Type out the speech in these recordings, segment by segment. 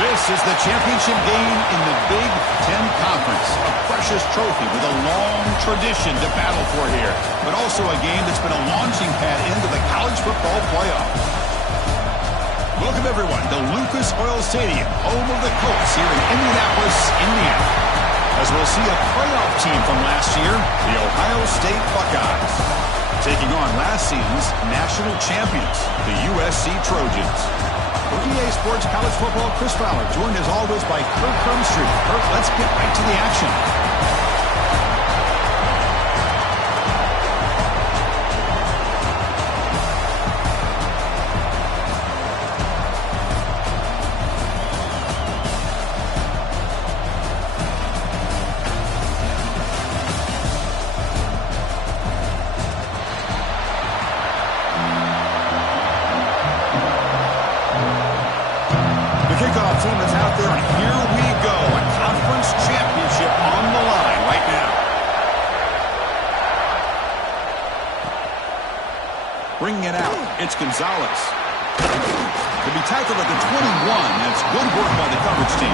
This is the championship game in the Big Ten Conference. A precious trophy with a long tradition to battle for here. But also a game that's been a launching pad into the college football playoff. Welcome, everyone, to Lucas Oil Stadium, home of the Colts here in Indianapolis, Indiana. As we'll see a playoff team from last year, the Ohio State Buckeyes, taking on last season's national champions, the USC Trojans. For EA Sports College Football, Chris Fowler, joined as always by Kirk Crumstreet. Kirk, let's get right to the action. Kickoff team is out there, and here we go. A conference championship on the line right now. Bringing it out, it's Gonzalez. To be tackled at the 21, that's good work by the coverage team.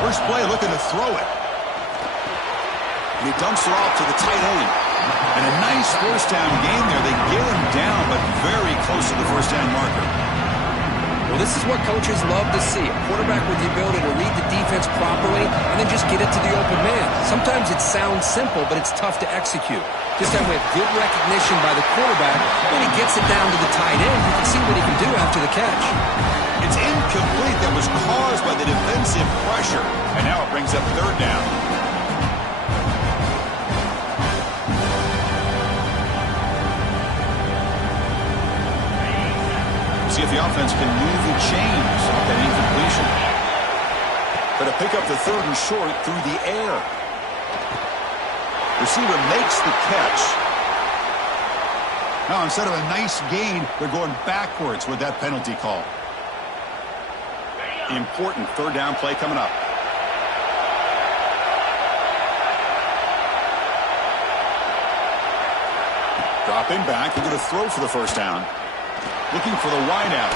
First play looking to throw it. And he dumps it off to the tight end. And a nice first down game there. They get him down, but very close to the first down marker. Well, this is what coaches love to see. A quarterback with the ability to read the defense properly and then just get it to the open man. Sometimes it sounds simple, but it's tough to execute. This time we have good recognition by the quarterback. When he gets it down to the tight end, you can see what he can do after the catch. It's incomplete. That was caused by the defensive pressure. And now it brings up third down. See if the offense can move the chains off that incompletion. But to pick up the third and short through the air. Receiver makes the catch. Now, instead of a nice gain, they're going backwards with that penalty call. Important third down play coming up. Dropping back, he's going to throw for the first down. Looking for the wide out.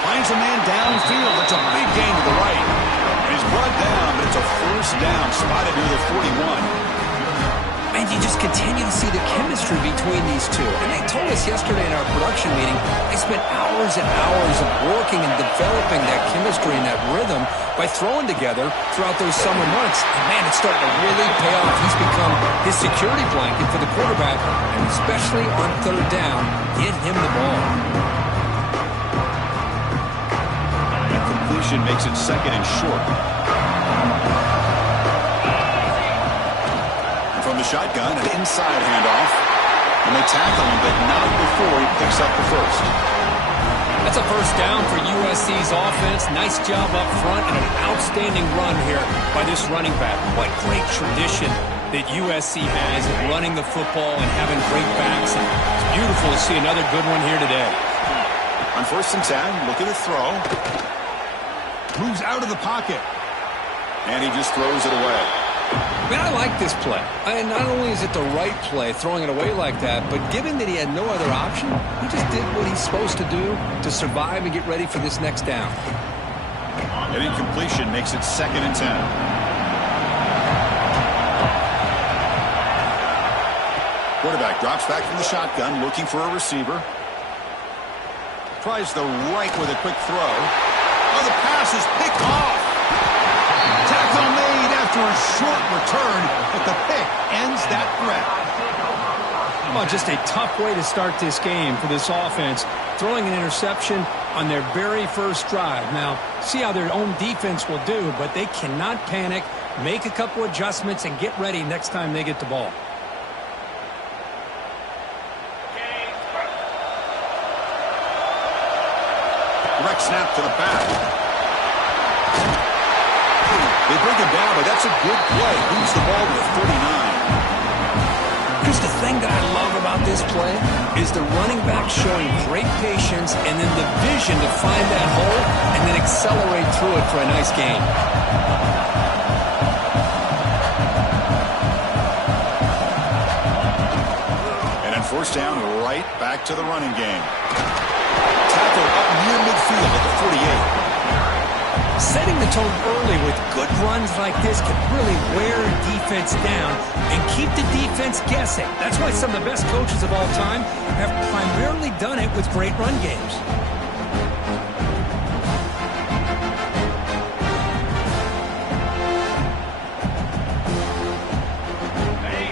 Finds a man downfield. It's a big gain to the right. And he's brought down, but it's a first down spotted near the 41. And you just continue to see the chemistry between these two. And they told us yesterday in our production meeting, they spent hours and hours of working and developing that chemistry and that rhythm by throwing together throughout those summer months. And man, it's starting to really pay off. He's become his security blanket for the quarterback, and especially on third down, get him the ball. That completion makes it second and short. From the shotgun, an inside handoff. And they tackle him, but not before he picks up the first. That's a first down for USC's offense. Nice job up front and an outstanding run here by this running back. What great tradition that USC has of running the football and having great backs. And it's beautiful to see another good one here today. On 1st and 10, looking to throw. Moves out of the pocket. And he just throws it away. Man, I like this play. And not only is it the right play, throwing it away like that, but given that he had no other option, he just did what he's supposed to do to survive and get ready for this next down. An incompletion makes it 2nd and 10. Quarterback drops back from the shotgun, looking for a receiver. Tries the right with a quick throw. Oh, the pass is picked off. Tackle made after a short return, but the pick ends that threat. Well, just a tough way to start this game for this offense, throwing an interception on their very first drive. Now, see how their own defense will do, but they cannot panic, make a couple adjustments, and get ready next time they get the ball. Direct snap to the back. They bring him down, but that's a good play. Moves the ball to the 39. Chris, Just the thing that I love about this play is the running back showing great patience and then the vision to find that hole and then accelerate through it for a nice gain. And on first down, right back to the running game. Tackle up near midfield at the 48. Setting the tone early with good runs like this can really wear a defense down and keep the defense guessing. That's why some of the best coaches of all time have primarily done it with great run games.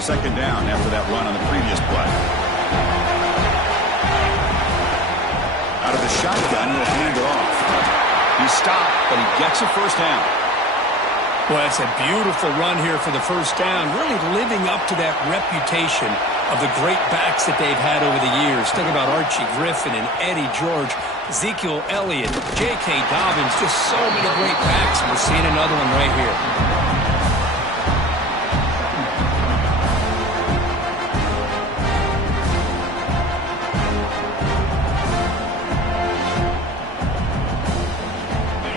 Second down after that run on the previous play. Out of the shotgun, he'll hand it off. He stopped, but he gets a first down. Well, that's a beautiful run here for the first down, really living up to that reputation of the great backs that they've had over the years. Think about Archie Griffin and Eddie George, Ezekiel Elliott, J.K. Dobbins, just so many great backs. We're seeing another one right here.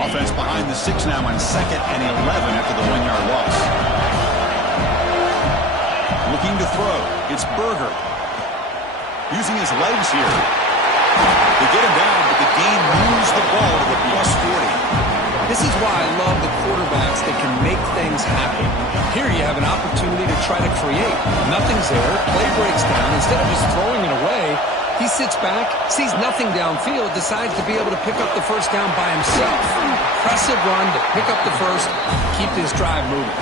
Offense behind the 6 now on 2nd and 11 after the 1-yard loss. Looking to throw. It's Berger. Using his legs here. They get him down, but the gain moves the ball to the +40. This is why I love the quarterbacks that can make things happen. Here you have an opportunity to try to create. Nothing's there. Play breaks down. Instead of just throwing it away, he sits back, sees nothing downfield, decides to be able to pick up the first down by himself. Impressive run to pick up the first, keep this drive moving.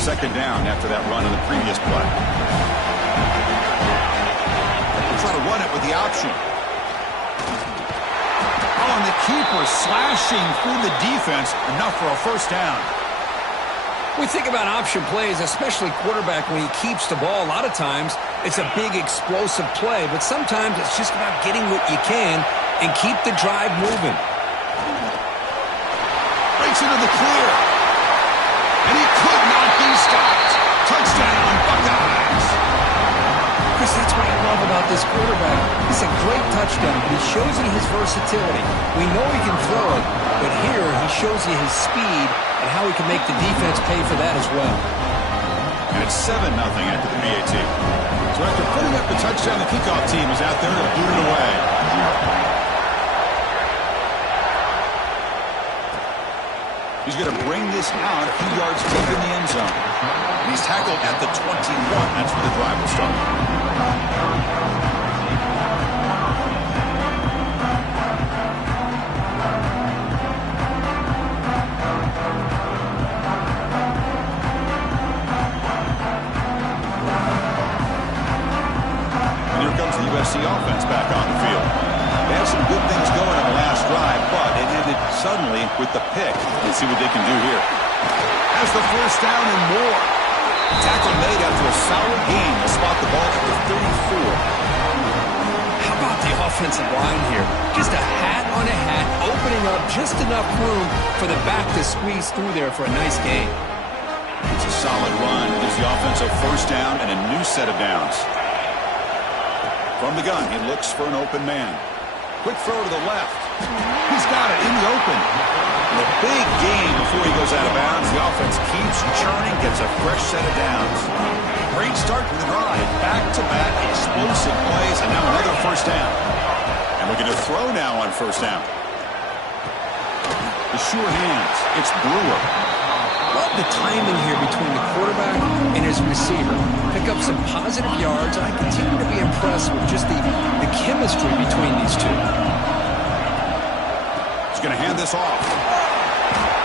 Second down after that run on the previous play. They'll try to run it with the option. Oh, and the keeper slashing through the defense, enough for a first down. We think about option plays, especially quarterback when he keeps the ball. A lot of times, it's a big explosive play, but sometimes it's just about getting what you can and keep the drive moving. Breaks into the clear. And he could not be stopped. Touchdown, Buckeyes. Chris, that's what I love about this quarterback. It's a great touchdown, but he shows you his versatility. We know he can throw it, but here he shows you his speed and how he can make the defense pay for that as well. And it's 7-0 after the PAT. So after putting up the touchdown, the kickoff team is out there to boot it away. He's going to bring this out a few yards deep in the end zone. And he's tackled at the 21. That's where the drive will start. And here comes the USC offense back on the field. They had some good things going on the last drive, but it ended suddenly with the pick. Let's see what they can do here. Has the first down and more. Tackle made after a solid gain. They'll spot the ball at the 34. How about the offensive line here? Just a hat on a hat, opening up just enough room for the back to squeeze through there for a nice gain. It's a solid run. It gives the offense a first down and a new set of downs. From the gun, he looks for an open man. Quick throw to the left. He's got it in the open. And a big gain before he goes out of bounds. The offense keeps churning, gets a fresh set of downs. Great start to the drive. Back-to-back explosive plays, and now another first down. And looking to throw now on first down. The sure hands. It's Brewer. Love the timing here between the quarterback and his receiver. Pick up some positive yards, and I continue to be impressed with just the chemistry between these two. He's going to hand this off.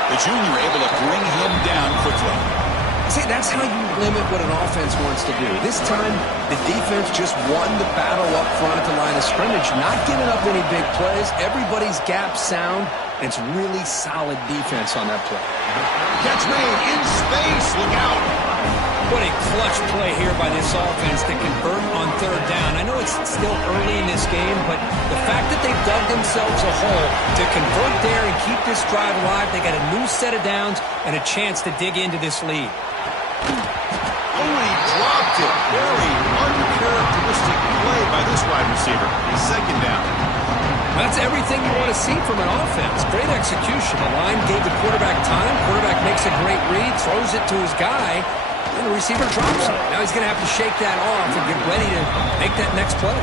The junior able to bring him down quickly. See, that's how you limit what an offense wants to do. This time, the defense just won the battle up front at the line of scrimmage, not giving up any big plays. Everybody's gap sound. It's really solid defense on that play. Catch made in space. Look out. What a clutch play here by this offense to convert on third down. I know it's still early in this game, but the fact that they've dug themselves a hole to convert there and keep this drive alive, they got a new set of downs and a chance to dig into this lead. Oh, and he dropped it. Very uncharacteristic play by this wide receiver. Second down. That's everything you want to see from an offense. Great execution. The line gave the quarterback time. Quarterback makes a great read, throws it to his guy, and the receiver drops it. Now he's going to have to shake that off and get ready to make that next play.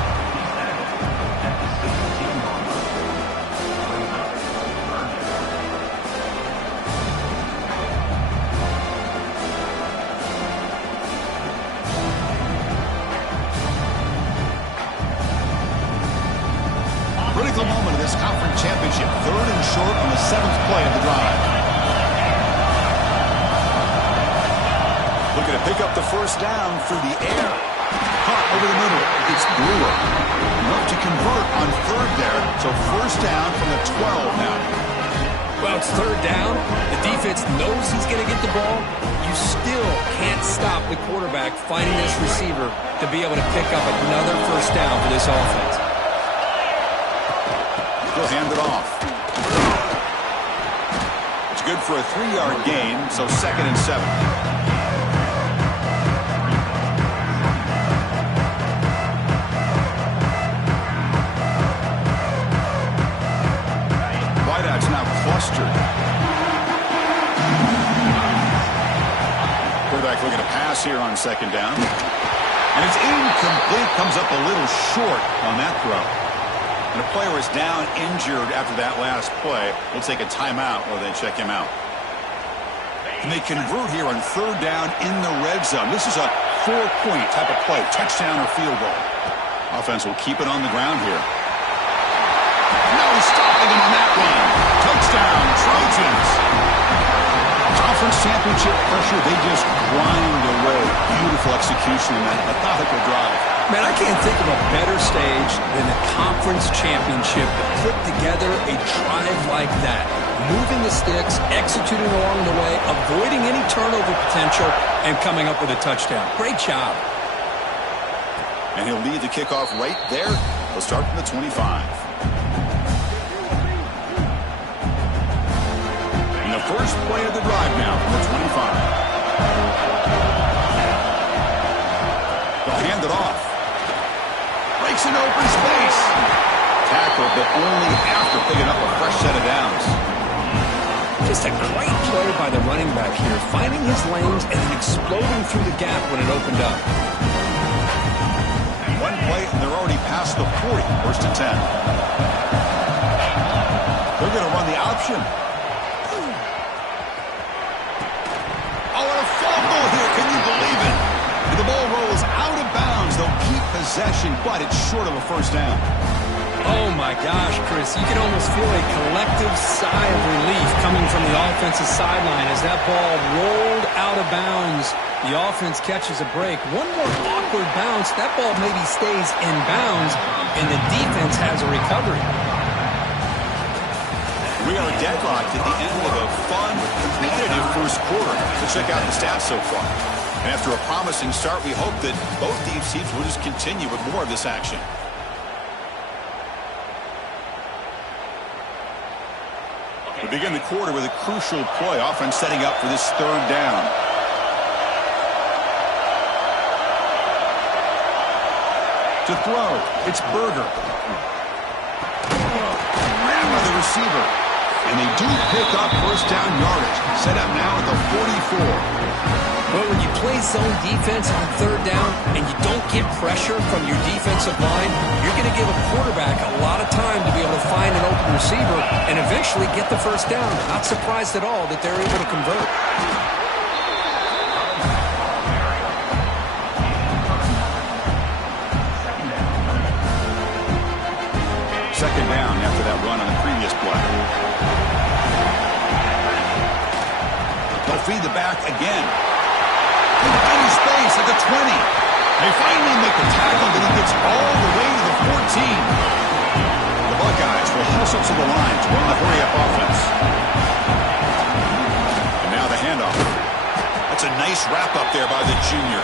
Critical moment of this conference championship. Third and short on the 7th play of the drive. Looking to pick up the first down through the air. Caught over the middle. It's Brewer. Enough to convert on third there. So first down from the 12 now. Well, it's third down. The defense knows he's going to get the ball. You still can't stop the quarterback finding this receiver to be able to pick up another first down for this offense. He'll hand it off. It's good for a 3-yard gain, so 2nd and 7. Wideout's now clustered. Quarterback looking to pass here on 2nd down. And it's incomplete. Comes up a little short on that throw. And a player is down injured after that last play. We'll take a timeout while they check him out. And they convert here on third down in the red zone. This is a 4-point type of play, touchdown or field goal. Offense will keep it on the ground here. No stopping him on that one. Touchdown, Trojans. Conference championship pressure, they just grind away. Beautiful execution in that methodical drive. Man, I can't think of a better stage than the conference championship to put together a drive like that. Moving the sticks, executing along the way, avoiding any turnover potential, and coming up with a touchdown. Great job. And he'll lead the kickoff right there. He'll start from the 25. And the first play of the drive now from the 25. They'll hand it off. Breaks an open space. Tackle, but only after picking up a fresh set of downs. Just a great play by the running back here, finding his lanes and then exploding through the gap when it opened up. One play, and they're already past the 40, 1st and 10. They're going to run the option. Oh, and a fumble here. Can you believe it? And the ball rolls out of bounds. They'll keep possession, but it's short of a first down. Oh, my gosh, Chris. You can almost feel a collective sigh of relief coming from the offensive sideline as that ball rolled out of bounds. The offense catches a break. One more awkward bounce. That ball maybe stays in bounds, and the defense has a recovery. We are deadlocked at the end of a fun, competitive first quarter. So check out the stats so far. And after a promising start, we hope that both these teams will just continue with more of this action. We begin the quarter with a crucial play. Offense setting up for this third down. To throw, it's Berger. Grabbed by the receiver. And they do pick up first down yardage. Set up now at the 44. Well, when you play zone defense on third down and you don't get pressure from your defensive line, you're going to give a quarterback a lot of time to be able to find an open receiver and eventually get the first down. Not surprised at all that they're able to convert. Second down after that run on the previous play. They'll feed the back again. In space at the 20. They finally make the tackle, but he gets all the way to the 14. The Buckeyes will hustle to the line to run the hurry-up offense. And now the handoff. A That's a nice wrap-up there by the junior.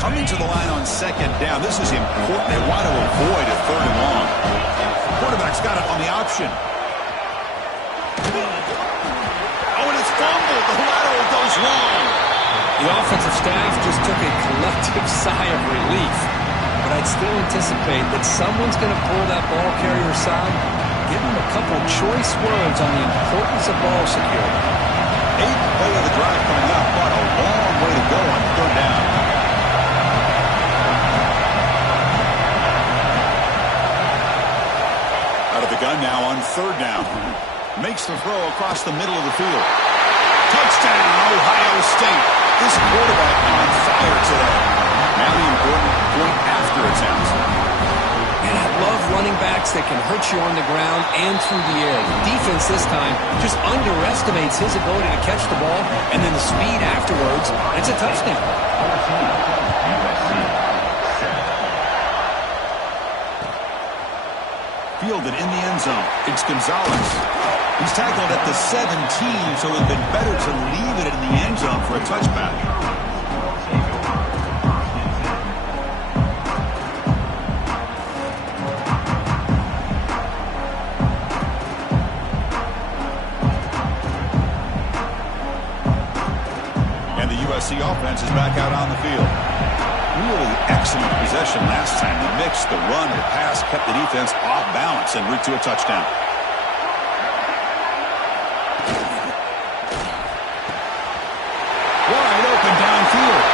Coming to the line on second down. This is important. They want to avoid a third and long. Quarterback's got it on the option. Oh, and it's fumbled. The lateral goes long. The offensive staff just took a collective sigh of relief. But I'd still anticipate that someone's going to pull that ball carrier aside, give him a couple choice words on the importance of ball security. 8th play of the drive coming up, but a long way to go on third down. Out of the gun now on third down. Makes the throw across the middle of the field. Touchdown, Ohio State. This quarterback on fire today. Now the important point after attempt. And I love running backs that can hurt you on the ground and through the air. The defense this time just underestimates his ability to catch the ball, and then the speed afterwards. It's a touchdown. Fielded in the end zone. It's Gonzalez. He's tackled at the 17, so it would have been better to leave it in the end zone for a touchback. And the USC offense is back out on the field. Really excellent possession last time. The mix, the run, the pass kept the defense off balance en route to a touchdown. Wide open downfield.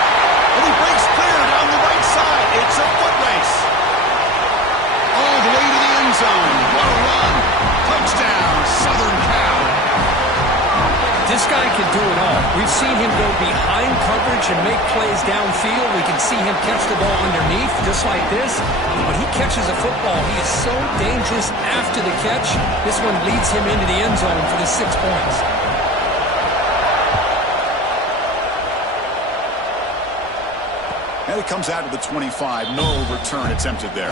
And he breaks clear down the right side. It's a foot race. All the way to the end zone. What a run. Touchdown, Southern Cal. This guy can do it all. We've seen him go behind coverage and make plays downfield. We can see him catch the ball underneath, just like this. When he catches a football, he is so dangerous after the catch. This one leads him into the end zone for the 6 points. And it comes out to the 25. No return attempted there.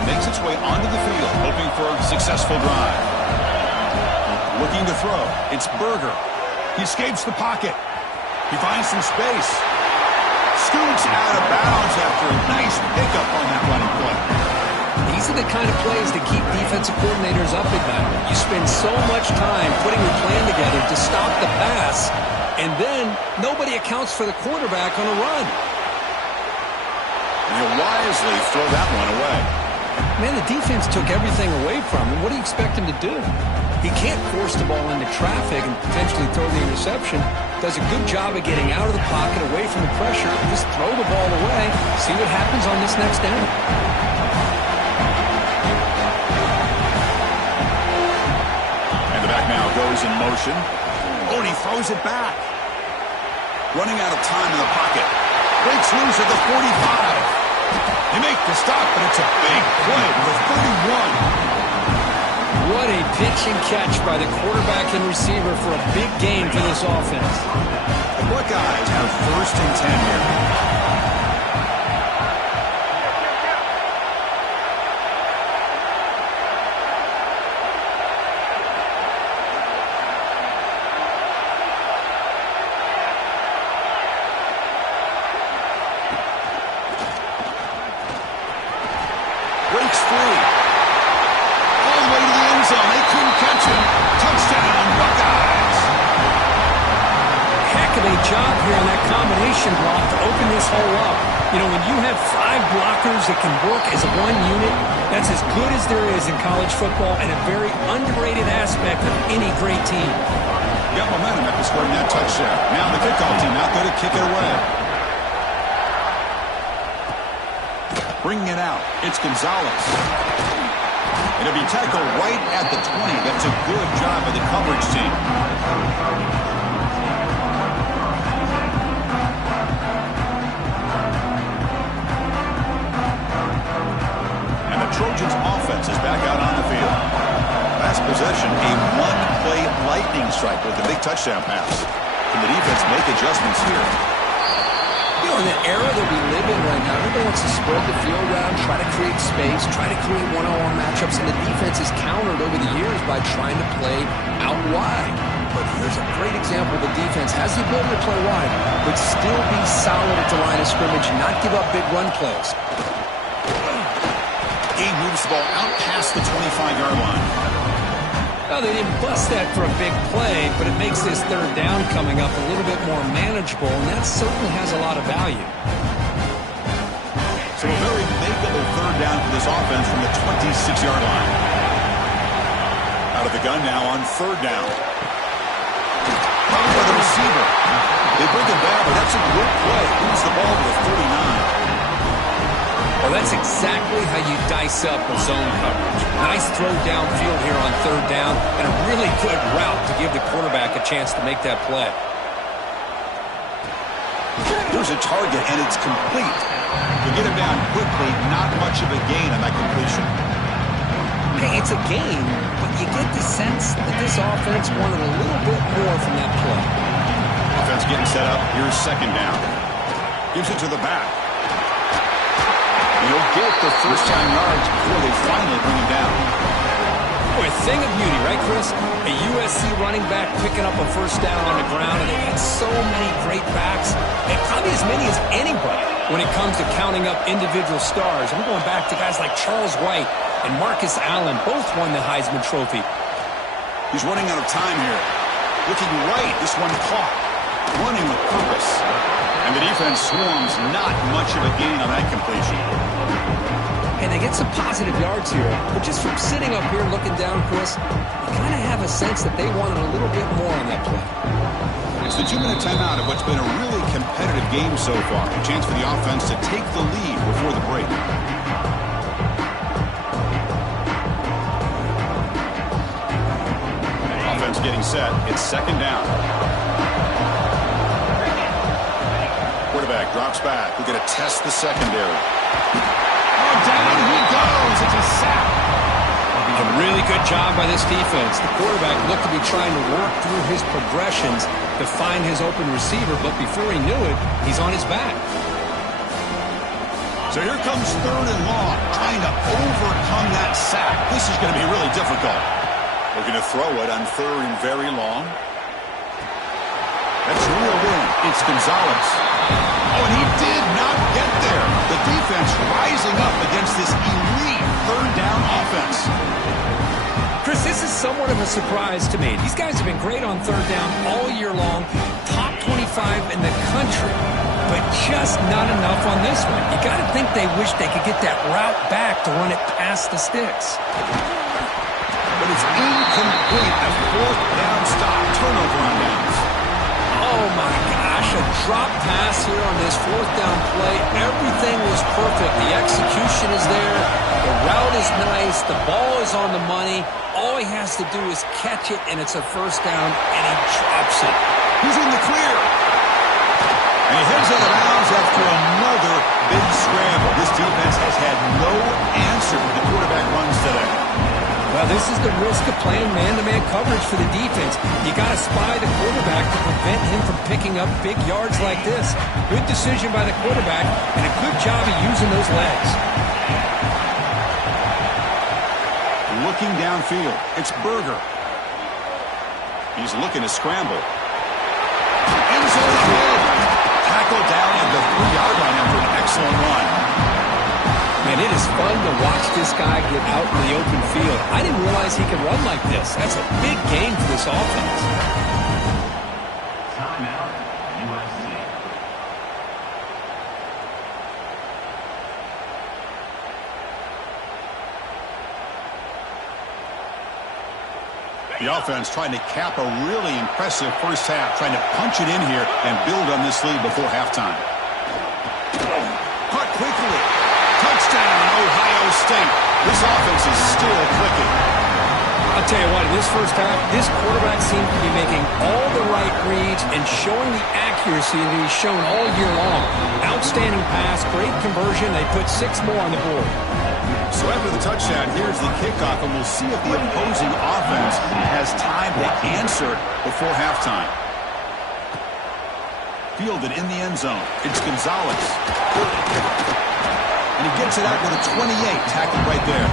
Makes its way onto the field, hoping for a successful drive. Looking to throw. It's Berger. He escapes the pocket. He finds some space. Scoots out of bounds after a nice pickup on that running play. These are the kind of plays that keep defensive coordinators up at night. You spend so much time putting your plan together to stop the pass, and then nobody accounts for the quarterback on a run. And he'll wisely throw that one away. Man, the defense took everything away from him. What do you expect him to do? He can't force the ball into traffic and potentially throw the interception. Does a good job of getting out of the pocket, away from the pressure. Just throw the ball away. See what happens on this next down. And the back now goes in motion. Oh, and he throws it back. Running out of time in the pocket. Breaks loose at the 45. They make the stop, but it's a big play to the 31. What a pitch and catch by the quarterback and receiver for a big gain for this offense. The Buckeyes have 1st and 10 here. Breaks free. All the way to the end zone. They couldn't catch him. Touchdown, Buckeyes. Heck of a job here on that combination block to open this hole up. You know, when you have 5 blockers that can work as one unit, that's as good as there is in college football and a very underrated aspect of any great team. Got momentum after scoring that touchdown. Now the kickoff team out there to kick it away. Bringing it out, it's Gonzalez. It'll be tackled right at the 20. That's a good job by the coverage team. And the Trojans' offense is back out on the field. Last possession, a 1 play lightning strike with a big touchdown pass. Can the defense make adjustments here? You know, in the era that we live in right now, everybody wants to spread the field around, try to create space, try to create one-on-one matchups, and the defense is countered over the years by trying to play out wide. But here's a great example. The defense has the ability to play wide, but still be solid at the line of scrimmage and not give up big run plays. Game moves the ball out past the 25-yard line. Well, they didn't bust that for a big play, but it makes this third down coming up a little bit more manageable, and that certainly has a lot of value. So a very makeable third down for this offense from the 26-yard line. Out of the gun now on third down. Probably by the receiver. They bring it back, but that's a good play. Moves the ball to the 49. Well, that's exactly how you dice up a zone coverage. Nice throw downfield here on third down, and a really good route to give the quarterback a chance to make that play. Here's a target, and it's complete. To get him down quickly, not much of a gain on that completion. Hey, it's a gain, but you get the sense that this offense wanted a little bit more from that play. Offense getting set up. Here's second down. Gives it to the back. He'll get the first-time yards before they finally bring him down. Boy, a thing of beauty, right, Chris? A USC running back picking up a first down on the ground, and they've had so many great backs, and probably as many as anybody when it comes to counting up individual stars. I'm going back to guys like Charles White and Marcus Allen. Both won the Heisman Trophy. He's running out of time here. Looking right, this one caught. Running with purpose. And the defense swarms, not much of a gain on that completion. And they get some positive yards here, but just from sitting up here looking down, Chris, you kind of have a sense that they wanted a little bit more on that play. It's the 2-minute timeout of what's been a really competitive game so far. A chance for the offense to take the lead before the break. Offense getting set. It's second down. Quarterback drops back. We're going to test the secondary. Oh, down he goes. It's a sack. A really good job by this defense. The quarterback looked to be trying to work through his progressions to find his open receiver, but before he knew it, he's on his back. So here comes third and long, trying to overcome that sack. This is going to be really difficult. Looking to throw it on third and very long. That's reeled in. It's Gonzalez. Oh, and he did not get there. The defense rising up against this elite third down offense. Chris, this is somewhat of a surprise to me. These guys have been great on third down all year long, top 25 in the country, but just not enough on this one. You got to think they wish they could get that route back to run it past the sticks. But it's incomplete. A fourth down stop. Turnover on downs. Oh, my gosh, a drop pass here on this fourth down play. Everything was perfect. The execution is there. The route is nice. The ball is on the money. All he has to do is catch it, and it's a first down, and he drops it. He's in the clear. And he heads out of bounds after another big scramble. This defense has had no answer for the quarterback runs today. Well, this is the risk of playing man-to-man coverage for the defense. You got to spy the quarterback to prevent him from picking up big yards like this. Good decision by the quarterback, and a good job of using those legs. Looking downfield, it's Berger. He's looking to scramble. End zone ahead. Tackled down at the 3-yard line after an excellent run. Man, it is fun to watch this guy get out in the open field. I didn't realize he could run like this. That's a big game for this offense. Timeout, USC. The offense trying to cap a really impressive first half, trying to punch it in here and build on this lead before halftime. Caught quickly. Touchdown, Ohio State. This offense is still clicking. I'll tell you what, in this first half, this quarterback seemed to be making all the right reads and showing the accuracy that he's shown all year long. Outstanding pass, great conversion. They put 6 more on the board. So after the touchdown, here's the kickoff, and we'll see if the opposing offense offense has time to answer before halftime. Fielded in the end zone. It's Gonzalez. And he gets it out with a 28, tackled right there.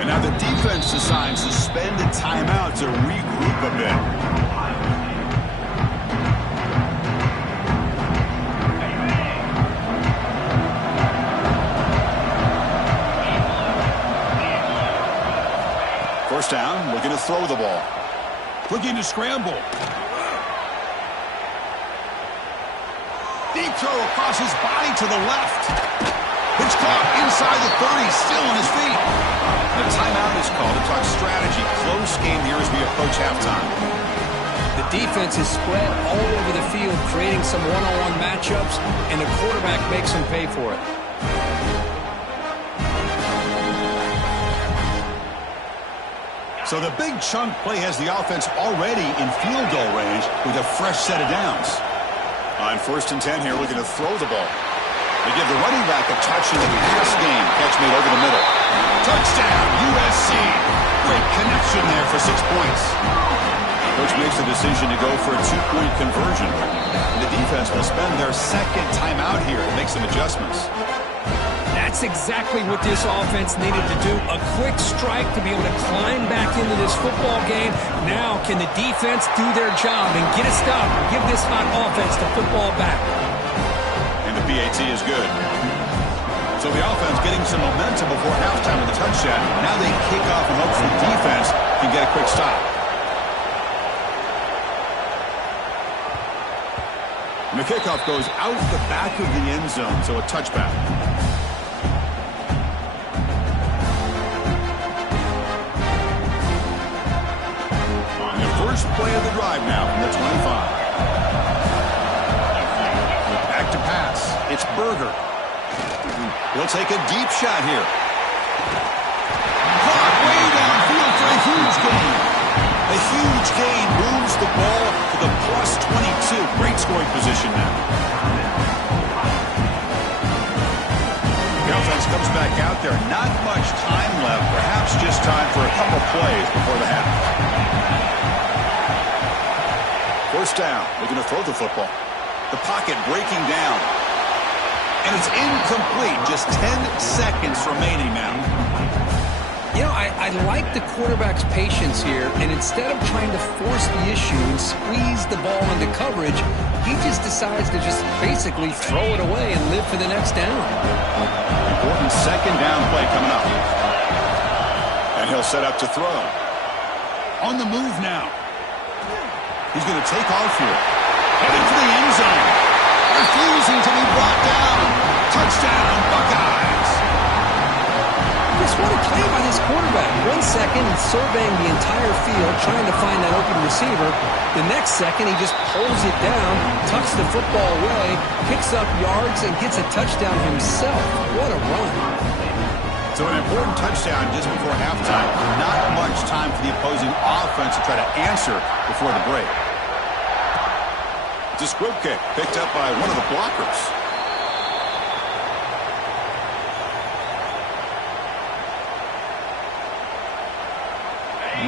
And now the defense decides to suspend a timeout to regroup a bit. First down, looking to throw the ball. Looking to scramble. Deep throw across his body to the left. It's caught inside the 30, still on his feet. A timeout is called to talk strategy. Close game here as we approach halftime. The defense is spread all over the field, creating some one-on-one matchups, and the quarterback makes them pay for it. So the big chunk play has the offense already in field goal range with a fresh set of downs. On 1st and 10 here, looking to throw the ball. They give the running back a touch in the pass game. Catch made over the middle. Touchdown, USC. Great connection there for 6 points. Coach makes the decision to go for a 2-point conversion. The defense will spend their second timeout here to make some adjustments. That's exactly what this offense needed to do. A quick strike to be able to climb back into this football game. Now, can the defense do their job and get a stop and give this hot offense the football back? And the PAT is good. So the offense getting some momentum before halftime with a touchdown. Now they kick off and hope the defense can get a quick stop. And the kickoff goes out the back of the end zone, so a touchback. First play of the drive now from the 25. Back to pass. It's Berger. He'll take a deep shot here. Caught way downfield for a huge gain. A huge gain moves the ball to the plus 22. Great scoring position now. The offense comes back out there. Not much time left. Perhaps just time for a couple plays before the half. First down, looking to throw the football. The pocket breaking down. And it's incomplete. Just 10 seconds remaining now. You know, I like the quarterback's patience here, and instead of trying to force the issue and squeeze the ball into coverage, he just decides to just basically throw it away and live for the next down. Important second down play coming up. And he'll set up to throw. On the move now. He's going to take off here. Heading for the end zone. Refusing to be brought down. Touchdown, Buckeyes. Just what a play by this quarterback. 1 second, he's surveying the entire field, trying to find that open receiver. The next second, he just pulls it down, tucks the football away, picks up yards, and gets a touchdown himself. What a run. So an important touchdown just before halftime. Not much time for the opposing offense to try to answer before the break. It's a squib kick picked up by one of the blockers.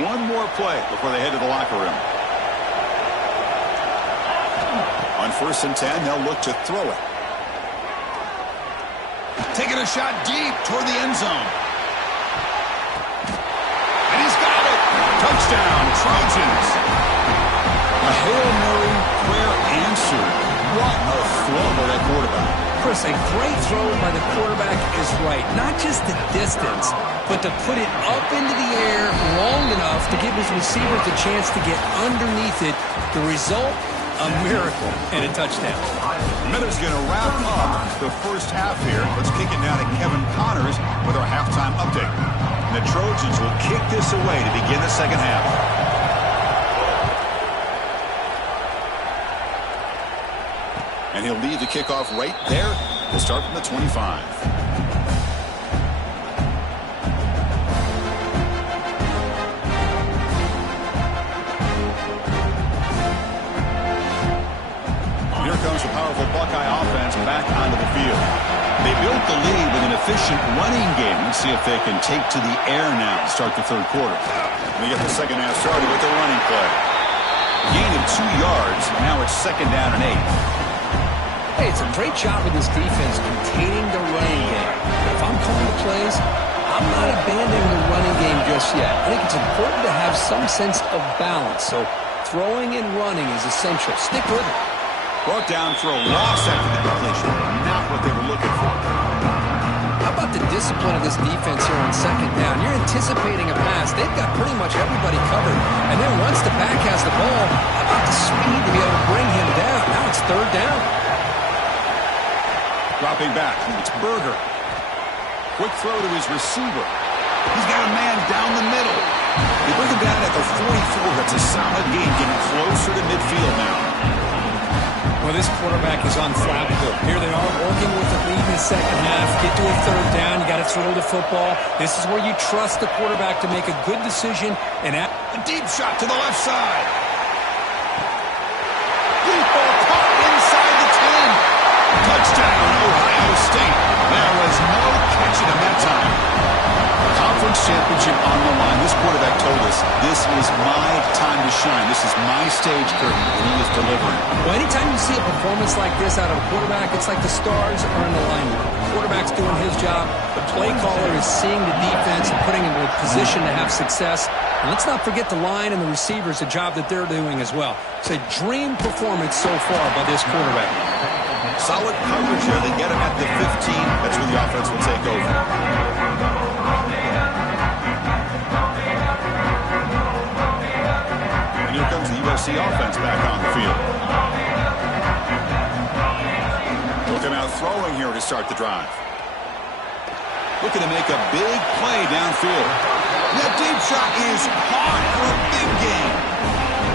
One more play before they head to the locker room. On 1st and 10, they'll look to throw it. Taking a shot deep toward the end zone. And he's got it. Touchdown, Trojans. A Hail Mary prayer answered. What a throw by that quarterback. Chris, a great throw by the quarterback is right. Not just the distance, but to put it up into the air long enough to give his receivers a chance to get underneath it. The result, a miracle and a touchdown. Miller's going to wrap up the first half here. Let's kick it now to Kevin Connors with our halftime update. And the Trojans will kick this away to begin the second half. And he'll lead the kickoff right there. We'll start from the 25. Comes the powerful Buckeye offense back onto the field. They've built the lead with an efficient running game. Let's see if they can take to the air now to start the third quarter. We get the second half started with the running play. Gain of 2 yards. Now it's second down and 8. Hey, it's a great job of this defense containing the running game. But if I'm calling the plays, I'm not abandoning the running game just yet. I think it's important to have some sense of balance. So throwing and running is essential. Stick with it. Brought down for a loss after the completion. Not what they were looking for. How about the discipline of this defense here on second down? You're anticipating a pass. They've got pretty much everybody covered. And then once the back has the ball, how about the speed to be able to bring him down? Now it's third down. Dropping back. It's Berger. Quick throw to his receiver. He's got a man down the middle. They bring him down at the 44. That's a solid gain, getting closer to midfield now. Well, this quarterback is unflappable. Here they are working with the lead in the second half. Get to a third down. You got to throw the football. This is where you trust the quarterback to make a good decision. And a deep shot to the left side. Deep ball caught inside the 10. Touchdown, Ohio State. There was no catching him that time. Conference championship on the line. This quarterback told us, this is my time to shine. This is my stage curtain, and he is delivering. Well, anytime you see a performance like this out of a quarterback, it's like the stars are in alignment. The quarterback's doing his job. The play caller is seeing the defense and putting him in a position to have success. And let's not forget the line and the receivers, the job that they're doing as well. It's a dream performance so far by this quarterback. Solid coverage here. They get him at the 15. That's where the offense will take over. And here comes the USC offense back on the field. Looking out throwing here to start the drive. Looking to make a big play downfield. That deep shot is caught for a big gain.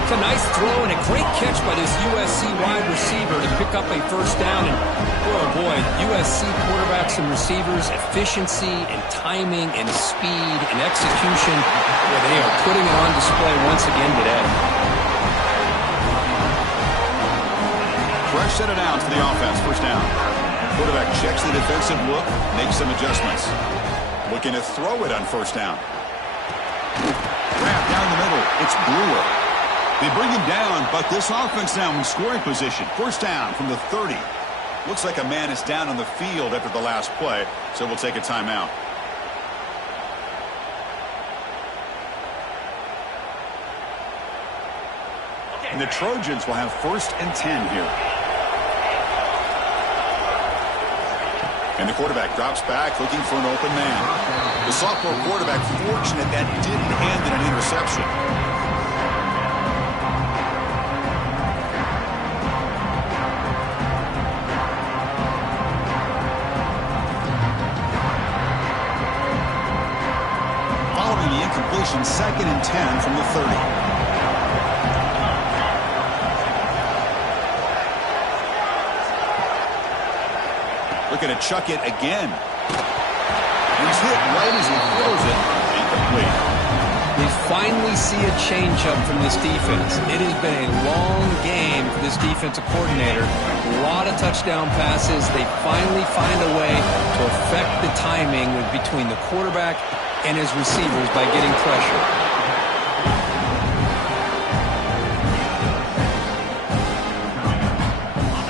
It's a nice throw and a great catch by this USC wide receiver to pick up a first down. And, oh boy, USC quarterbacks and receivers, efficiency and timing and speed and execution, well, they are putting it on display once again today. Fresh set of downs for the offense, first down. Quarterback checks the defensive look, makes some adjustments. Looking to throw it on first down. Wrap down the middle. It's Brewer. They bring him down, but this offense now in scoring position. First down from the 30. Looks like a man is down on the field after the last play, so we'll take a timeout. And the Trojans will have first and 10 here. And the quarterback drops back, looking for an open man. The sophomore quarterback fortunate that didn't end in an interception. Following the incompletion, second and 10 from the 30. Looking to chuck it again. He's hit right as he throws it. Incomplete. We finally see a changeup from this defense. It has been a long game for this defensive coordinator. A lot of touchdown passes. They finally find a way to affect the timing between the quarterback and his receivers by getting pressure.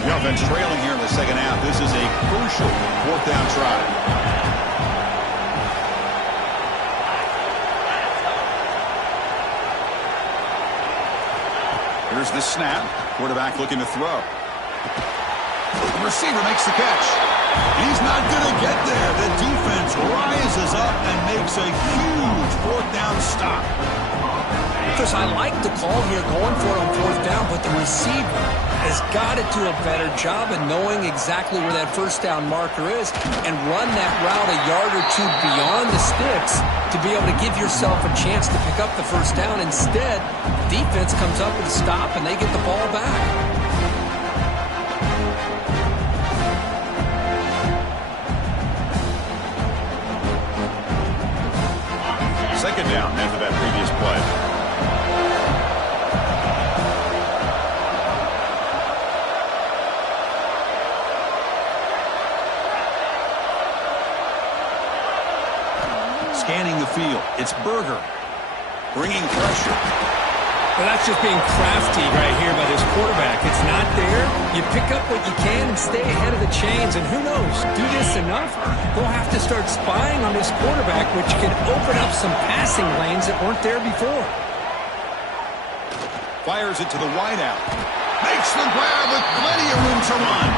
The offense trailing here in the second half. This is a crucial fourth down try. Here's the snap. Quarterback looking to throw. The receiver makes the catch. He's not going to get there. The defense rises up and makes a huge fourth down stop. Because I like the call here going for it on fourth down, but the receiver has got to do a better job of knowing exactly where that first down marker is and run that route a yard or two beyond the sticks to be able to give yourself a chance to pick up the first down. Instead, the defense comes up with a stop and they get the ball back. Second down after that previous play. scanning the field. It's Berger bringing pressure. Well, that's just being crafty right here by this quarterback. It's not there. You pick up what you can and stay ahead of the chains. And who knows, do this enough, they'll have to start spying on this quarterback, which can open up some passing lanes that weren't there before. Fires it to the wideout. Makes the grab with plenty of room to run.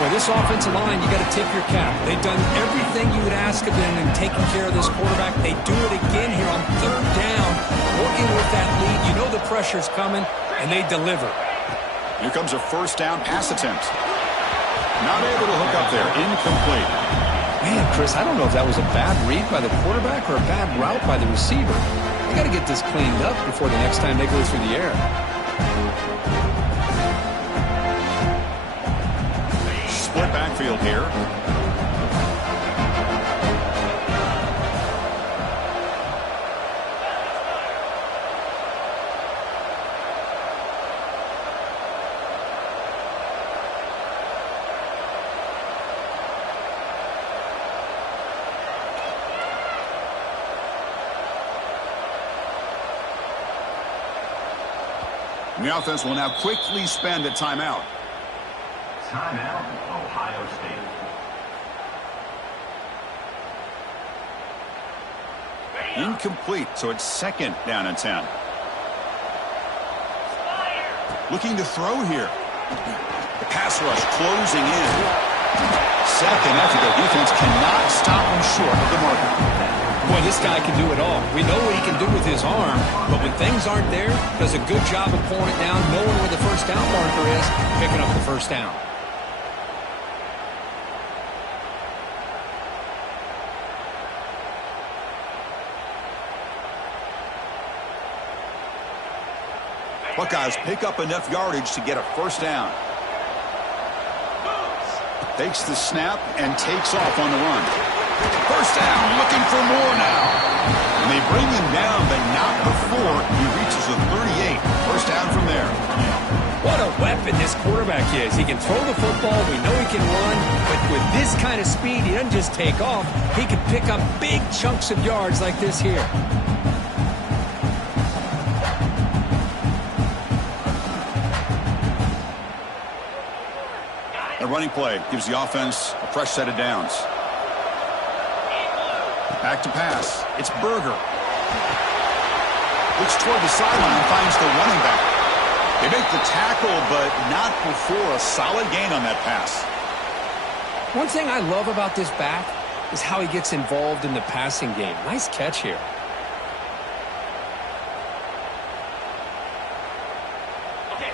Boy, this offensive line, you got to tip your cap. They've done everything you would ask of them in taking care of this quarterback. They do it again here on third down, working with that lead. You know the pressure's coming, and they deliver. Here comes a first down pass attempt. Not able to hook up there. Incomplete. Man, Chris, I don't know if that was a bad read by the quarterback or a bad route by the receiver. They got to get this cleaned up before the next time they go through the air. Split backfield here. And the offense will now quickly spend a timeout. Timeout, Ohio State. Incomplete, so it's second down and 10. Looking to throw here. The pass rush closing in. Second after the defense cannot stop him short of the marker. Boy, this guy can do it all. We know what he can do with his arm, but when things aren't there, does a good job of pulling it down, knowing where the first down marker is, picking up the first down. Buckeyes pick up enough yardage to get a first down. Takes the snap and takes off on the run. First down, looking for more now. And they bring him down, but not before he reaches the 38. First down from there. What a weapon this quarterback is. He can throw the football. We know he can run. But with this kind of speed, he doesn't just take off. He can pick up big chunks of yards like this here. A running play gives the offense a fresh set of downs. Back to pass. It's Berger. Looks toward the sideline and finds the running back. They make the tackle, but not before a solid gain on that pass. One thing I love about this back is how he gets involved in the passing game. Nice catch here.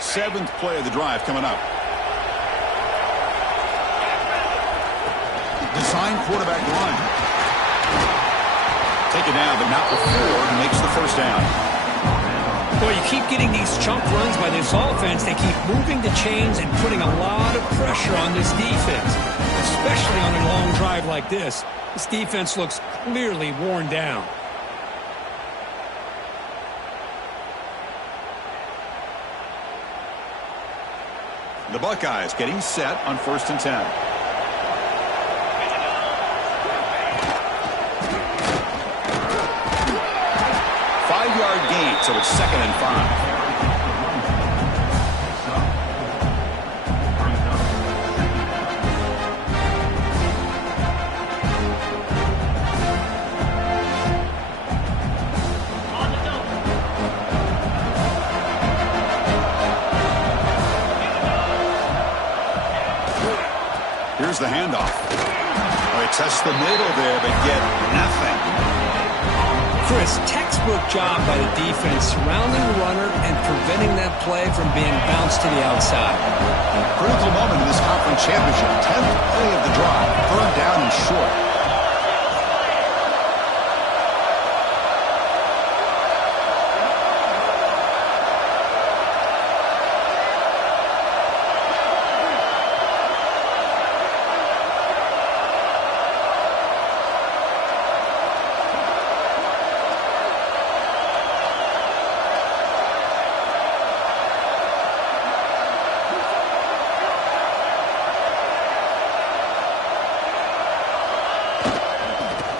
Seventh play of the drive coming up. Design quarterback run. Take it down, but not before he makes the first down. Boy, you keep getting these chunk runs by this offense. They keep moving the chains and putting a lot of pressure on this defense, especially on a long drive like this. This defense looks clearly worn down. The Buckeyes getting set on 1st and 10. Five-yard gain, so it's 2nd and 5. Here's the handoff. Oh, he tests the middle there, but get nothing. Chris, textbook job by the defense surrounding the runner and preventing that play from being bounced to the outside. Critical moment in this conference championship. 10th play of the drive. 3rd down and short.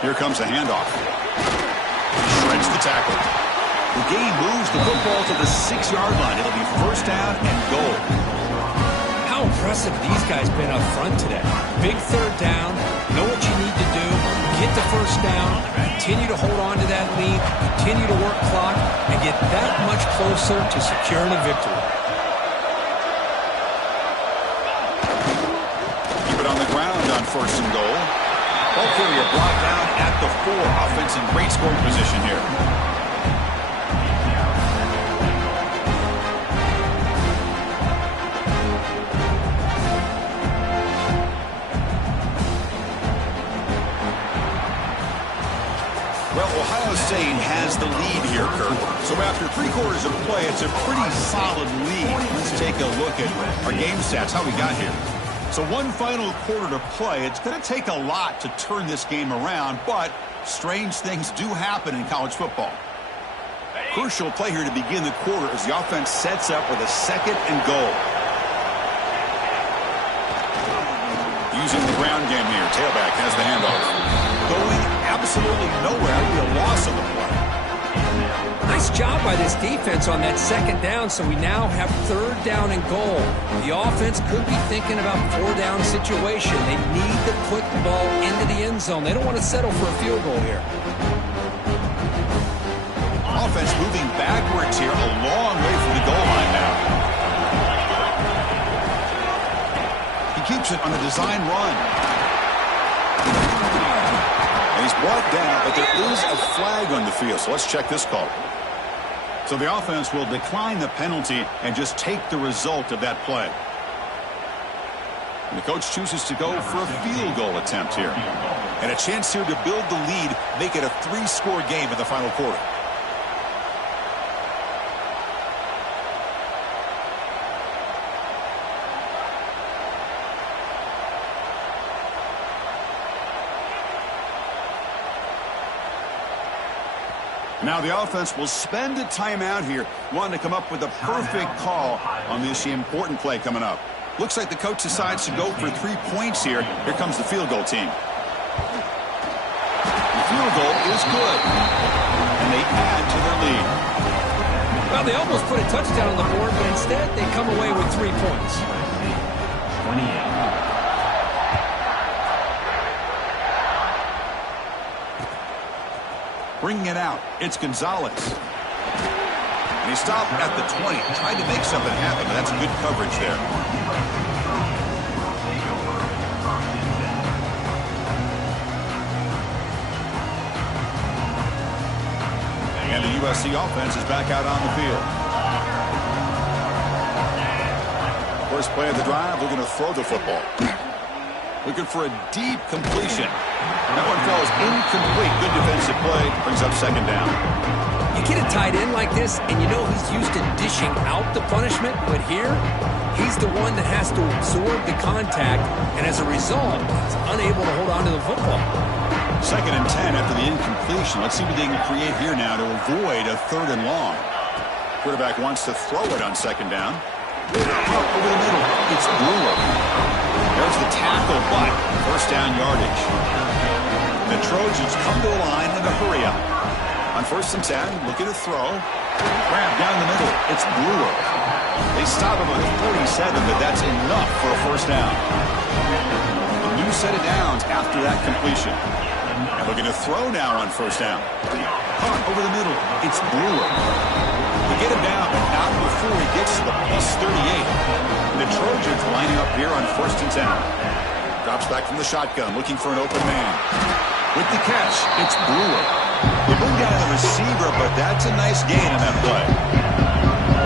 Here comes the handoff. Shreds the tackle. The game moves the football to the 6-yard line. It'll be first down and goal. How impressive these guys been up front today. Big third down. Know what you need to do. Get the first down. Continue to hold on to that lead. Continue to work clock and get that much closer to securing a victory. Keep it on the ground on first and goal. Ball carrier brought down at the 4. Offense in great scoring position here. Well, Ohio State has the lead here, Kirk. So after 3 quarters of play, it's a pretty solid lead. Let's take a look at our game stats, how we got here. So one final quarter to play. It's going to take a lot to turn this game around, but strange things do happen in college football. Crucial play here to begin the quarter as the offense sets up with a 2nd and goal. Using the ground game here. Tailback has the handoff. Going absolutely nowhere. That'd be a loss of the play. Nice job by this defense on that 2nd down, so we now have 3rd down and goal. The offense could be thinking about 4-down situation. They need to put the ball into the end zone. They don't want to settle for a field goal here. Offense moving backwards here, a long way from the goal line now. He keeps it on a design run. And he's brought down, but there is a flag on the field, so let's check this call. So the offense will decline the penalty and just take the result of that play. And the coach chooses to go for a field goal attempt here. And a chance here to build the lead, make it a 3-score game in the final quarter. Now the offense will spend a timeout here, wanting to come up with a perfect call on this important play coming up. Looks like the coach decides to go for 3 points here. Here comes the field goal team. The field goal is good, and they add to their lead. Well, they almost put a touchdown on the board, but instead they come away with 3 points. 28. Bringing it out, it's Gonzalez. And he stopped at the 20, trying to make something happen, but that's good coverage there. And the USC offense is back out on the field. First play of the drive, they're going to throw the football. Looking for a deep completion. That one falls incomplete. Good defensive play. Brings up 2nd down. You get a tight end like this, and you know he's used to dishing out the punishment, but here, he's the one that has to absorb the contact, and as a result, he's unable to hold on to the football. 2nd and 10 after the incompletion. Let's see what they can create here now to avoid a 3rd and long. Quarterback wants to throw it on 2nd down. Out over the middle. It's Brewer. There's the tackle, but first down yardage. The Trojans come to the line in a hurry up. On 1st and 10, looking to throw. Grab down the middle. It's Brewer. They stop him on the 47, but that's enough for a first down. A new set of downs after that completion. And looking to throw now on 1st down. Caught over the middle. It's Brewer. They get him down, but not before he gets to the +38. And the Trojans lining up here on 1st and 10. Drops back from the shotgun, looking for an open man. With the catch, it's Brewer. They bring down the receiver, but that's a nice gain on that play.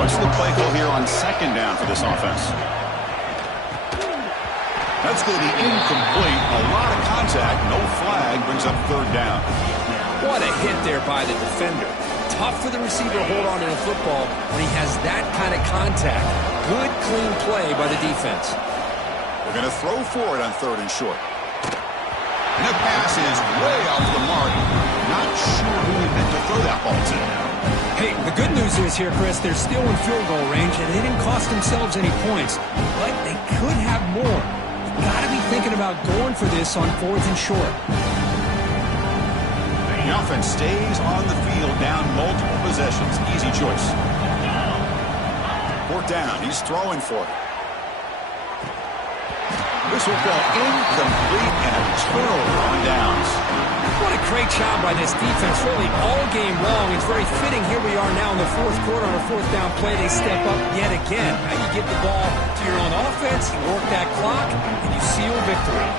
What's the play call here on 2nd down for this offense? That's going to be incomplete. A lot of contact, no flag, brings up 3rd down. What a hit there by the defender. Tough for the receiver to hold on to the football when he has that kind of contact. Good, clean play by the defense. They're going to throw for it on 3rd and short. And the pass is way off the mark. Not sure who he meant to throw that ball to. Hey, the good news is here, Chris, they're still in field goal range, and they didn't cost themselves any points. But they could have more. Got to be thinking about going for this on 4th and short. The offense stays on the field, down multiple possessions. Easy choice. Fourth down. He's throwing for it. This will fall incomplete and a turnover on downs. What a great job by this defense, really all game long. It's very fitting. Here we are now in the fourth quarter on a fourth down play. They step up yet again. Now you get the ball to your own offense, you work that clock, and you seal victory.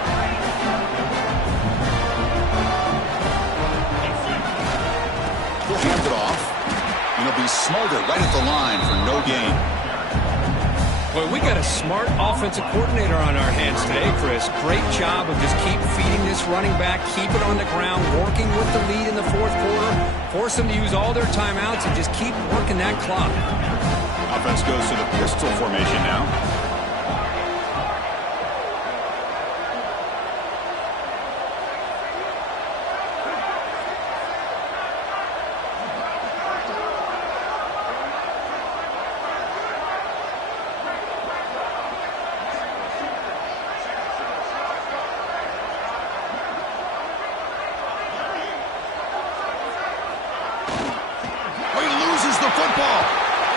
He'll hand it off, and he'll be smothered right at the line for no gain. Well, we got a smart offensive coordinator on our hands today, Chris. Great job of just keep feeding this running back, keep it on the ground, working with the lead in the fourth quarter, force them to use all their timeouts, and just keep working that clock. Offense goes to the pistol formation now.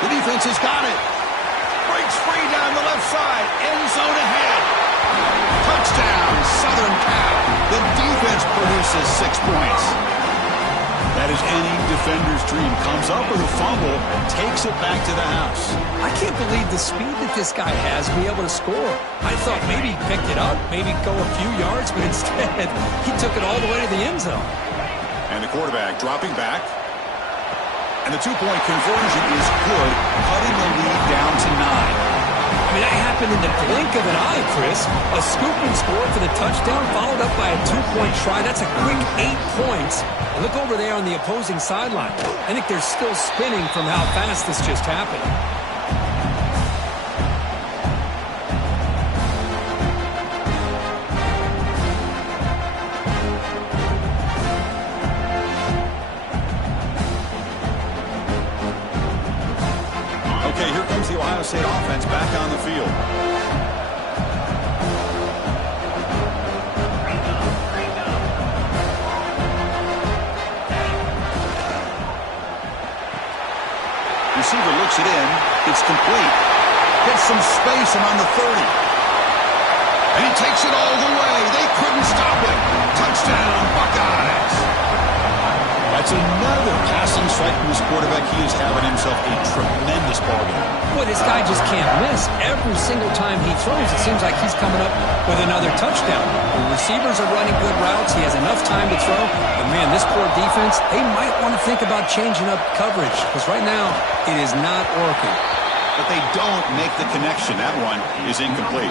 The defense has got it. Breaks free down the left side. End zone ahead. Touchdown, Southern Cal. The defense produces 6 points. That is any defender's dream. Comes up with a fumble, takes it back to the house. I can't believe the speed that this guy has to be able to score. I thought maybe he picked it up, maybe go a few yards, but instead he took it all the way to the end zone. And the quarterback dropping back. And the two-point conversion is good, cutting the lead down to 9. I mean, that happened in the blink of an eye, Chris. A scoop and score for the touchdown, followed up by a 2-point try. That's a quick 8 points. And look over there on the opposing sideline. I think they're still spinning from how fast this just happened. Okay, here comes the Ohio State offense back on the field. Receiver looks it in. It's complete. Gets some space around the 30. And he takes it all the way. They couldn't stop him. Touchdown, Buckeyes. That's another passing strike from this quarterback. He is having himself a tremendous ball game. Boy, this guy just can't miss. Every single time he throws, it seems like he's coming up with another touchdown. The receivers are running good routes. He has enough time to throw. But, man, this poor defense, they might want to think about changing up coverage because right now it is not working. But they don't make the connection. That one is incomplete.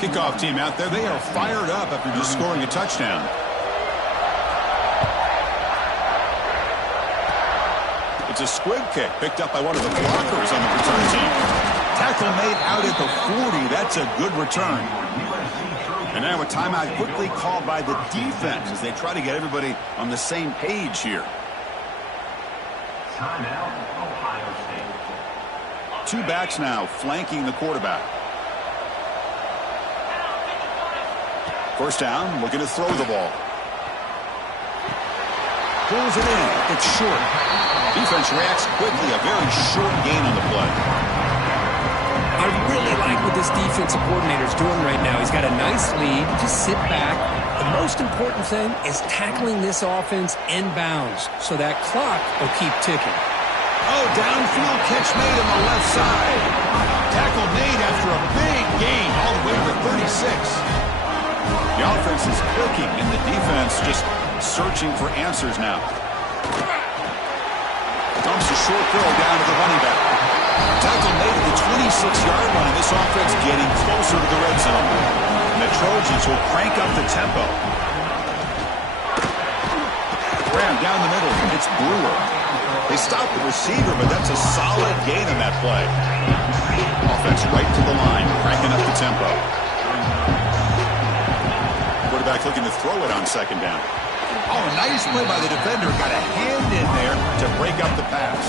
Kickoff team out there. They are fired up after just scoring a touchdown. It's a squib kick picked up by one of the blockers on the return team. Tackle made out at the 40. That's a good return. And now a timeout quickly called by the defense as they try to get everybody on the same page here. Timeout, Ohio State. Two backs now flanking the quarterback. First down, looking to throw the ball. Pulls it in. It's short. Defense reacts quickly. A very short gain on the play. I really like what this defensive coordinator is doing right now. He's got a nice lead. Just sit back. The most important thing is tackling this offense inbounds so that clock will keep ticking. Oh, downfield catch made on the left side. Tackle made after a big gain all the way to the 36. The offense is clicking, and the defense just searching for answers now. Dumps a short throw down to the running back. Tackle made at the 26-yard line. This offense getting closer to the red zone. And the Trojans will crank up the tempo. Graham down the middle. It's Brewer. They stopped the receiver, but that's a solid gain on that play. Offense right to the line, cranking up the tempo. Quarterback looking to throw it on second down. Oh, nice play by the defender. Got a hand in there to break up the pass.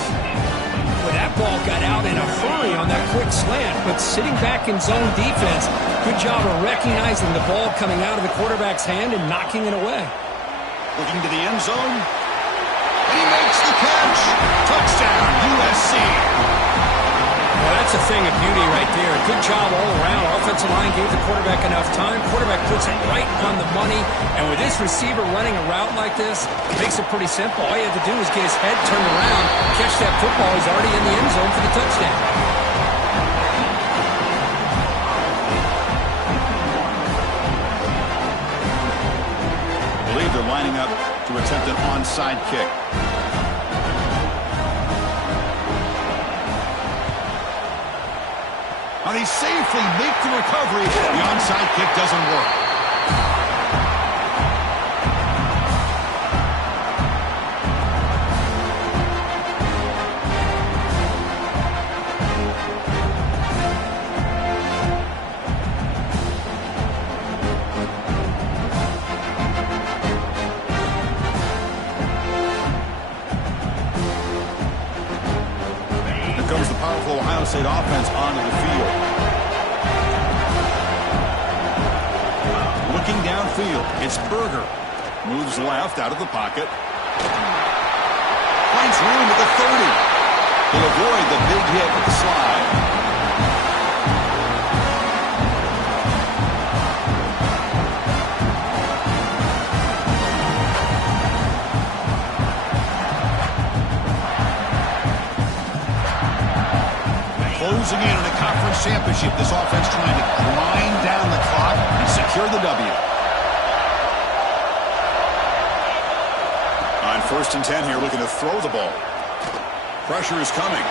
Well, that That ball got out in a hurry on that quick slant, but sitting back in zone defense, good job of recognizing the ball coming out of the quarterback's hand and knocking it away. Looking to the end zone. And he makes the catch. Touchdown, USC. Well, that's a thing of beauty right there. Good job all around. Offensive line gave the quarterback enough time. Quarterback puts it right on the money. And with this receiver running a route like this, it makes it pretty simple. All you have to do is get his head turned around, catch that football. He's already in the end zone for the touchdown. I believe they're lining up to attempt an onside kick. Now they safely make the recovery. The onside kick doesn't work. Here comes the powerful Ohio State offense onto the field. Looking downfield, it's Berger. Moves left out of the pocket. Finds room at the 30. He'll avoid the big hit with the slide. Closing in on the conference championship, this offense trying to grind down the clock and secure the W. On 1st and 10 here, looking to throw the ball. Pressure is coming.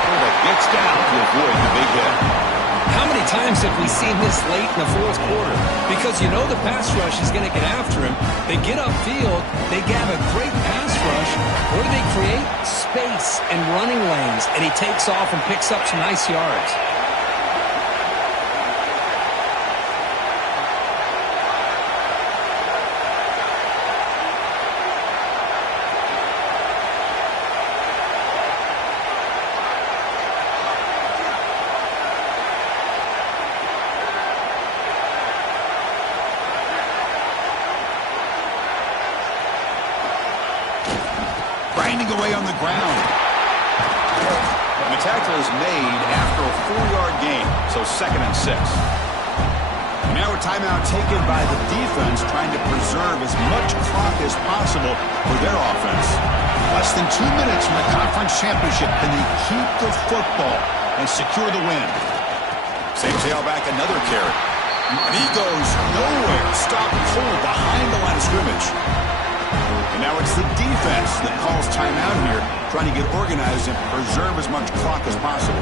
Quarterback gets down to avoid the big hit. How many times have we seen this late in the fourth quarter? Because you know the pass rush is going to get after him. They get upfield, they have a great pass rush. What do they create? Space and running lanes. And he takes off and picks up some nice yards. Grinding away on the ground. The tackle is made after a 4-yard gain, so 2nd and 6. And now a timeout taken by the defense, trying to preserve as much clock as possible for their offense. Less than 2 minutes from the conference championship. Can they keep the football and secure the win? Same tailback, another carry. And he goes nowhere. Stopped cold behind the line of scrimmage. And now it's the defense that calls timeout here, trying to get organized and preserve as much clock as possible.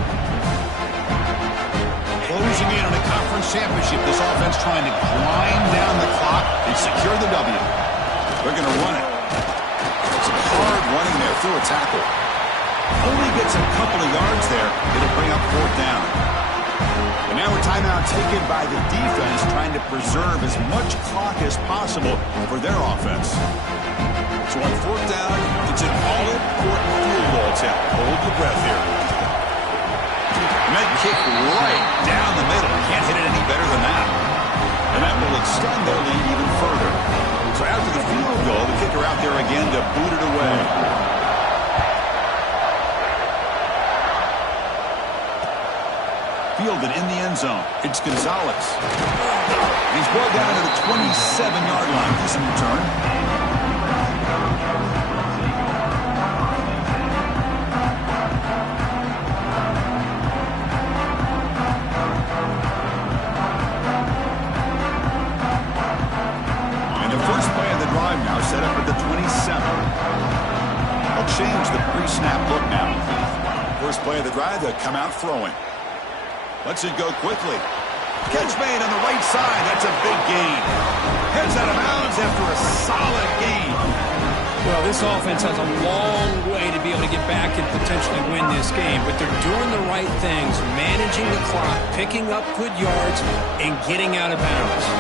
Closing in on a conference championship, this offense trying to grind down the clock and secure the W. They're going to run it. Some hard running there through a tackle. Only gets a couple of yards there. It'll bring up 4th down. And now a timeout taken by the defense, trying to preserve as much clock as possible for their offense. So on 4th down, it's an all-important field goal attempt. Hold your breath here. And that kick right down the middle. Can't hit it any better than that. And that will extend their lead even further. So after the field goal, the kicker out there again to boot it away. Fielded in the end zone. It's Gonzalez. He's brought down to the 27-yard line. Decent return. Set up at the 27. They'll change the pre-snap look now. First play of the drive, they'll come out throwing. Lets it go quickly. Catch made on the right side. That's a big gain. Heads out of bounds after a solid gain. Well, this offense has a long way to be able to get back and potentially win this game, but they're doing the right things, managing the clock, picking up good yards, and getting out of bounds.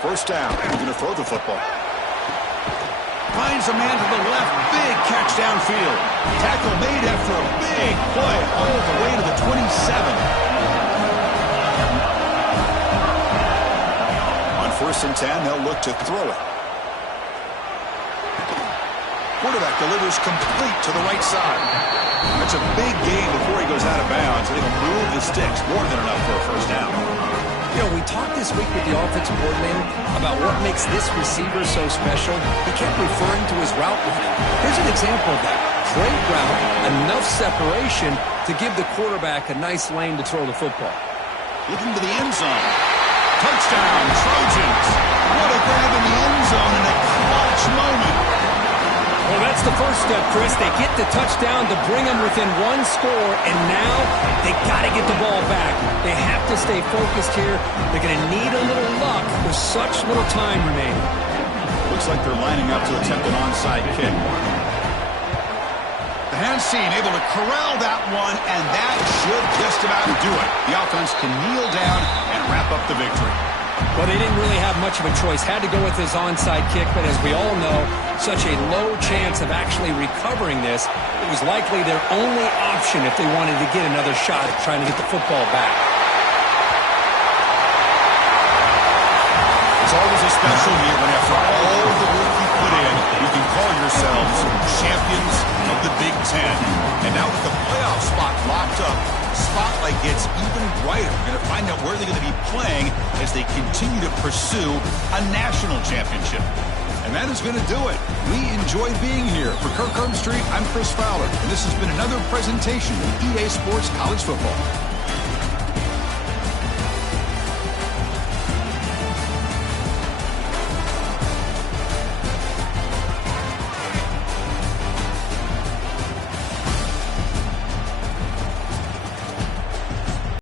First down. He's going to throw the football. Finds a man to the left. Big catch downfield. Tackle made after a big play all the way to the 27. On 1st and 10, they'll look to throw it. Quarterback delivers complete to the right side. That's a big gain before he goes out of bounds, and it'll move the sticks more than enough for a first down. You know, we talked this week with the offensive coordinator about what makes this receiver so special. He kept referring to his route running. Here's an example of that. Great route, enough separation to give the quarterback a nice lane to throw the football. Looking to the end zone. Touchdown, Trojans. What a grab in the end zone in a clutch moment. Well, that's the first step, Chris. They get the touchdown to bring them within one score, and now they got to get the ball back. They have to stay focused here. They're going to need a little luck with such little time remaining. Looks like they're lining up to attempt an onside kick. The hands seen, able to corral that one, and that should just about do it. The offense can kneel down and wrap up the victory. Well, they didn't really have much of a choice. Had to go with his onside kick, but as we all know, such a low chance of actually recovering this. It was likely their only option if they wanted to get another shot at trying to get the football back. It's always a special year when after all the work you put in, you can call yourselves champions of the Big Ten. And now with the playoff spot locked up, spotlight gets even brighter. We're going to find out where they're going to be playing as they continue to pursue a national championship. And that is going to do it. We enjoy being here. For Kirk Street, I'm Chris Fowler, and this has been another presentation of EA Sports College Football.